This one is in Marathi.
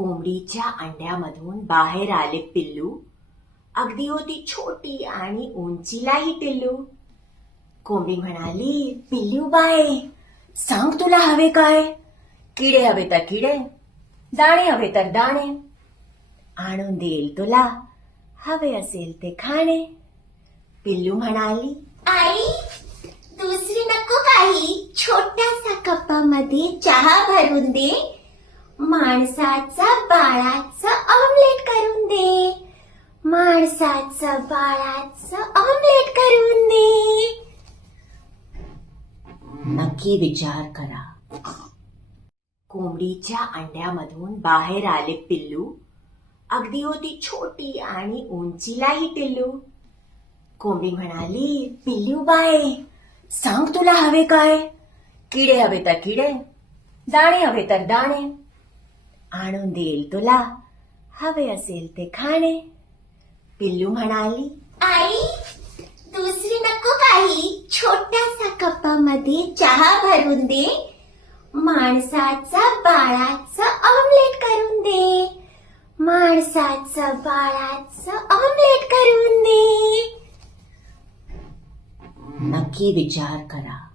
कोंबडीच्या अंड्यामधून बाहेर आले पिल्लू. अगदी होती छोटी आणि उंचीलाही पिल्लू. कोंबडी म्हणाली पिल्लू बाय सांग तुला हवे काय? किडे हवे तर किडे दाणे हवे तर दाणे. आणून देईल तुला हवे असेल ते खाणे. पिल्लू म्हणाली आई दुसरी नको काही छोट्याशा कपामध्ये चहा भरून दे माणसाचा बाळाचं ऑमलेट करून दे. माणसाचं बाळाचं ऑमलेट करून दे. नक्की विचार करा. कोंबडीच्या अंड्यामधून बाहेर आले पिल्लू. अगदी होती छोटी आणि उंचीलाही पिल्लू. कोंबडी म्हणाली पिल्लू बाय सांग तुला हवे काय? किडे हवे तर किडे दाणे हवे तर दाणे. आणून देईल तुला. हवे असेल ते खाणे. पिल्लू म्हणाली आई दुसरी नको काही छोट्याशा कपामध्ये चहा भरून दे. माणसाचा बाळाचं ऑमलेट करून दे. माणसाचं बाळाचं ऑमलेट करून दे. नक्की विचार करा.